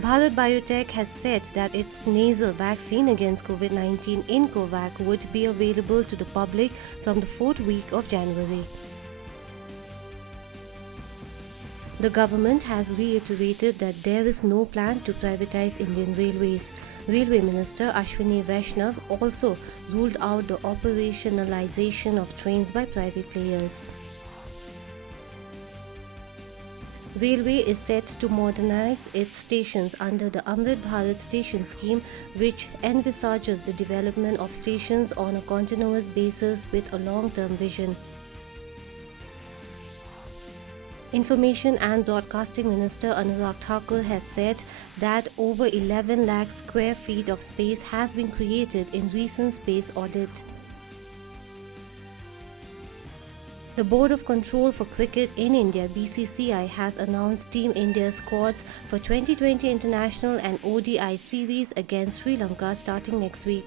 Bharat Biotech has said that its nasal vaccine against COVID-19 in COVAX would be available to the public from the fourth week of January. The government has reiterated that there is no plan to privatize Indian Railways. Railway Minister Ashwini Vaishnav also ruled out the operationalization of trains by private players. Railway is set to modernize its stations under the Amrit Bharat Station Scheme, which envisages the development of stations on a continuous basis with a long-term vision. Information and Broadcasting Minister Anurag Thakur has said that over 11 lakh square feet of space has been created in recent space audit. The Board of Control for Cricket in India (BCCI) has announced Team India squads for 2020 International and ODI series against Sri Lanka starting next week.